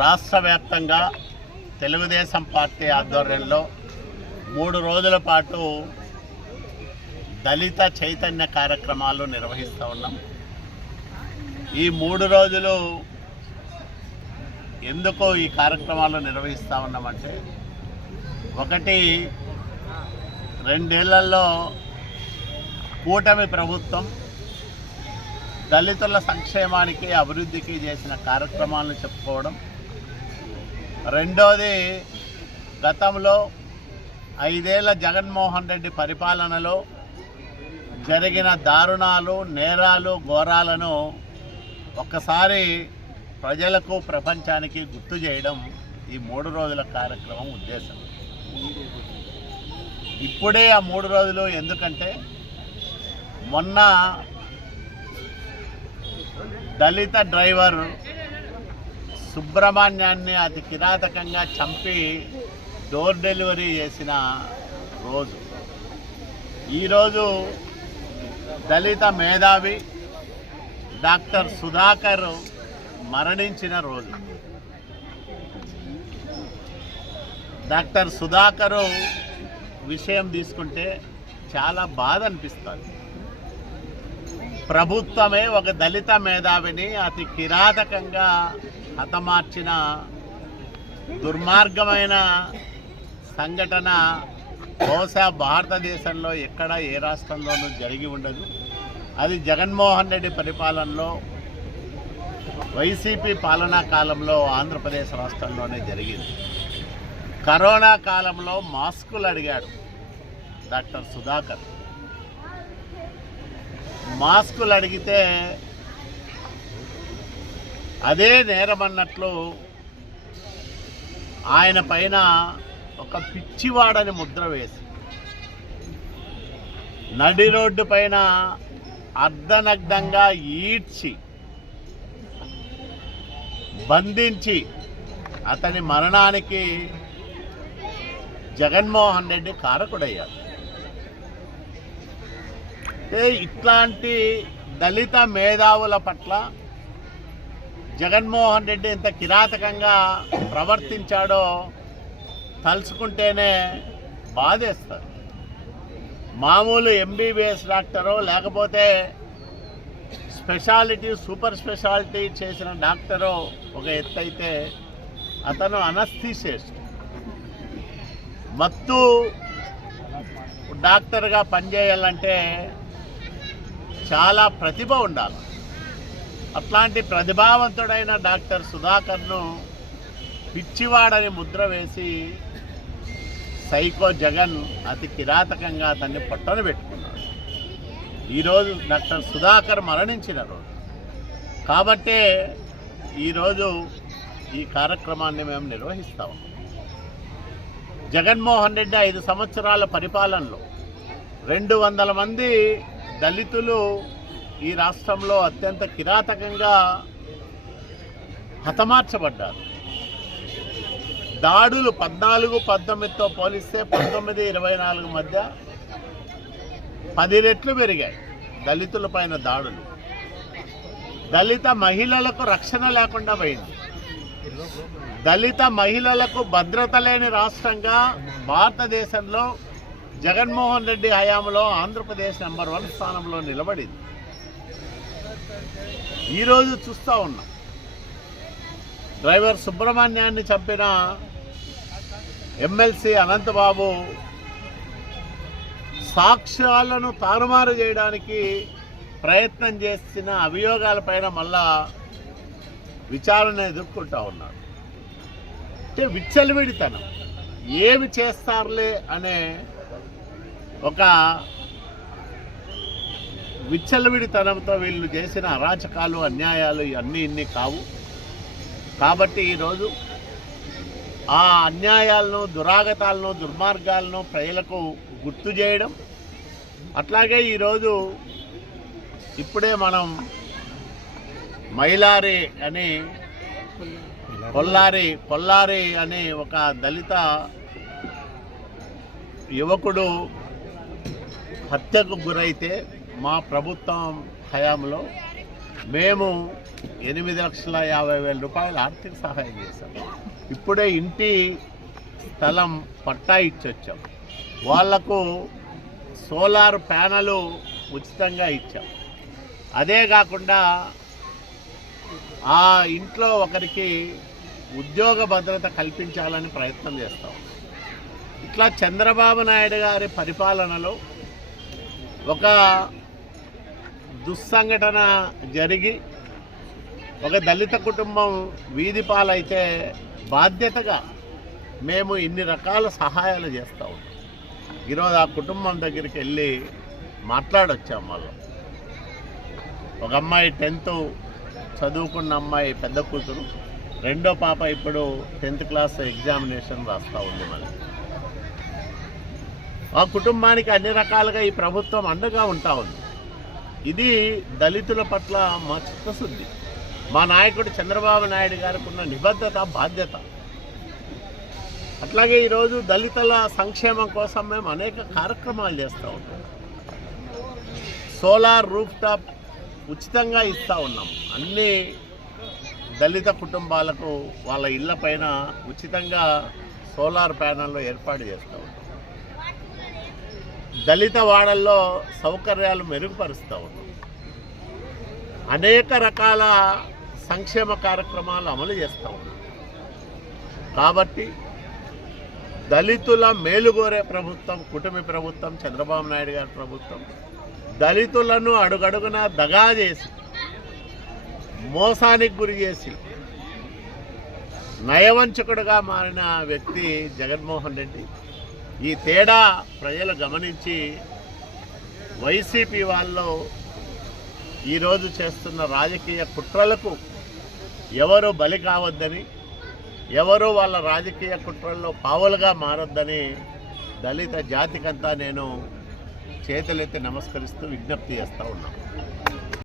రాష్ట్ర వ్యాప్తంగా తెలుగుదేశం పార్టీ ఆధ్వర్యంలో 3 రోజుల పాటు దళిత చైతన్య కార్యక్రమాలు నిర్వహిస్తూ ఉన్నాం. ఈ 3 రోజులు ఎందుకు ఈ కార్యక్రమాలు నిర్వహిస్తూ ఉన్నామంటే, ఒకటి 2 ఏళ్లలో కూటమి ప్రభుత్వం దళితుల సంక్షేమానికి అభివృద్ధికి చేసిన కార్యక్రమాలను చెప్పుకోవడం, రెండోది గతంలో 5 ఏళ్ల జగన్మోహన్ రెడ్డి పరిపాలనలో జరిగిన దారుణాలు, నేరాలు, ఘోరాలను ఒక్కసారి ప్రజలకు, ప్రపంచానికి గుర్తు చేయడం ఈ 3 రోజుల కార్యక్రమం ఉద్దేశం. ఇప్పుడే ఆ 3 రోజులు ఎందుకంటే, మొన్న దళిత డ్రైవర్ సుబ్రహ్మణ్యాన్ని అతి కిరాతకంగా చంపి డోర్ డెలివరీ చేసిన రోజు. ఈరోజు దళిత మేధావి డాక్టర్ సుధాకర్ మరణించిన రోజు. డాక్టర్ సుధాకర్ విషయం తీసుకుంటే చాలా బాధ అనిపిస్తుంది. ప్రభుత్వమే ఒక దళిత మేధావిని అతి కిరాతకంగా హతమార్చిన దుర్మార్గమైన సంఘటన బహుశా భారతదేశంలో ఎక్కడ ఏ రాష్ట్రంలోనూ జరిగి ఉండదు. అది జగన్మోహన్ రెడ్డి పరిపాలనలో, వైసీపీ పాలనా కాలంలో ఆంధ్రప్రదేశ్ రాష్ట్రంలోనే జరిగింది. కరోనా కాలంలో మాస్కులు అడిగాడు డాక్టర్ సుధాకర్. మాస్కులు అడిగితే అదే నేరమన్నట్లు ఆయన పైన ఒక పిచ్చివాడని ముద్ర వేసి నడి రోడ్డు పైన అర్ధనగ్నంగా ఈడ్చి బంధించి అతని మరణానికి జగన్మోహన్ రెడ్డి కారకుడయ్యాడు. ఇట్లాంటి దళిత మేధావుల పట్ల జగన్మోహన్ రెడ్డి ఎంత కిరాతకంగా ప్రవర్తించాడో తలుచుకుంటేనే బాధేస్తారు. మామూలు ఎంబీబీఎస్ డాక్టరో లేకపోతే స్పెషాలిటీ, సూపర్ స్పెషాలిటీ చేసిన డాక్టరో ఒక ఎత్తు అయితే, అతను అనస్థీషిస్ట్, మత్తు డాక్టర్గా పనిచేయాలంటే చాలా ప్రతిభ ఉండాలి. అట్లాంటి ప్రతిభావంతుడైన డాక్టర్ సుధాకర్ను పిచ్చివాడని ముద్ర వేసి సైకో జగన్ అతి కిరాతకంగా అతన్ని పట్టన పెట్టుకున్నాడు. ఈరోజు డాక్టర్ సుధాకర్ మరణించిన రోజు కాబట్టే ఈరోజు ఈ కార్యక్రమాన్ని మేము నిర్వహిస్తాం. జగన్మోహన్ రెడ్డి 5 సంవత్సరాల పరిపాలనలో 200 మంది దళితులు ఈ రాష్ట్రంలో అత్యంత కిరాతకంగా హతమార్చబడ్డారు. దాడులు 14-19తో పోలిస్తే 19-24 మధ్య 10 రెట్లు పెరిగాయి దళితుల పైన దాడులు. దళిత మహిళలకు రక్షణ లేకుండా పోయింది. దళిత మహిళలకు భద్రత లేని రాష్ట్రంగా భారతదేశంలో జగన్మోహన్ రెడ్డి హయాంలో ఆంధ్రప్రదేశ్ నెంబర్ 1 స్థానంలో నిలబడింది. ఈరోజు చూస్తూ ఉన్నాం, డ్రైవర్ సుబ్రహ్మణ్యాన్ని చంపిన ఎమ్మెల్సీ అనంతబాబు సాక్ష్యాలను తారుమారు చేయడానికి ప్రయత్నం చేసిన అభియోగాలపైన మళ్ళా విచారణ ఎదుర్కొంటూ ఉన్నాడు. అంటే విచ్చలవిడితనం, ఏమి చేస్తారులే అనే ఒక విచ్చలవిడితనంతో వీళ్ళు చేసిన అరాచకాలు, అన్యాయాలు ఇన్ని కావు. కాబట్టి ఈరోజు ఆ అన్యాయాలను, దురాగతాలను, దుర్మార్గాలను ప్రజలకు గుర్తు చేయడం, అట్లాగే ఈరోజు ఇప్పుడే మనం మైలారి అని కొల్లారి అనే ఒక దళిత యువకుడు హత్యకు గురైతే మా ప్రభుత్వం హయాంలో మేము 8,50,000 రూపాయలు ఆర్థిక సహాయం చేశాం. ఇప్పుడే ఇంటి స్థలం పట్టా ఇచ్చొచ్చాం. వాళ్లకు సోలార్ ప్యానెలు ఉచితంగా ఇచ్చాం. అదే కాకుండా ఆ ఇంట్లో ఒకరికి ఉద్యోగ భద్రత కల్పించాలని ప్రయత్నం చేస్తాం. ఇట్లా చంద్రబాబు నాయుడు గారి పరిపాలనలో ఒక దుస్సంఘటన జరిగి ఒక దళిత కుటుంబం వీధి పాలైతే బాధ్యతగా మేము ఇన్ని రకాల సహాయాలు చేస్తూ ఉంటాం. ఈరోజు ఆ కుటుంబం దగ్గరికి వెళ్ళి మాట్లాడొచ్చాం. వాళ్ళు ఒక అమ్మాయి 10th చదువుకున్న అమ్మాయి, పెద్ద కూతురు, రెండో పాప ఇప్పుడు 10th క్లాస్ ఎగ్జామినేషన్ రాస్తూ ఉంది. మళ్ళీ ఆ కుటుంబానికి అన్ని రకాలుగా ఈ ప్రభుత్వం అండగా ఉంటా ఉంది. ఇది దళితుల పట్ల మా చిత్తశుద్ధి, మా నాయకుడు చంద్రబాబు నాయుడు గారికి ఉన్న నిబద్ధత, బాధ్యత. అట్లాగే ఈరోజు దళితుల సంక్షేమం కోసం మేము అనేక కార్యక్రమాలు చేస్తూ ఉంటాం. సోలార్ రూఫ్ టాప్ ఉచితంగా ఇస్తూ ఉన్నాం. అన్ని దళిత కుటుంబాలకు వాళ్ళ ఇళ్ల పైన ఉచితంగా సోలార్ ప్యానెల్లో ఏర్పాటు చేస్తూ ఉంటాం. దళిత వాడల్లో సౌకర్యాలు మెరుగుపరుస్తూ ఉన్నాం. అనేక రకాల సంక్షేమ కార్యక్రమాలు అమలు చేస్తూ ఉన్నాం. కాబట్టి దళితుల మేలుగోరే ప్రభుత్వం కూటమి ప్రభుత్వం, చంద్రబాబు నాయుడు గారి ప్రభుత్వం. దళితులను అడుగడుగునా దగా చేసి, మోసానికి గురి చేసి, నయవంచకుడుగా మారిన వ్యక్తి జగన్మోహన్ రెడ్డి. ఈ తేడా ప్రజలు గమనించి వైసీపీ వాళ్ళు ఈరోజు చేస్తున్న రాజకీయ కుట్రలకు ఎవరు బలి కావద్దని, ఎవరు వాళ్ళ రాజకీయ కుట్రల్లో పావులుగా మారొద్దని దళిత జాతికంతా నేను చేతులెత్తి నమస్కరిస్తూ విజ్ఞప్తి చేస్తూ ఉన్నాను.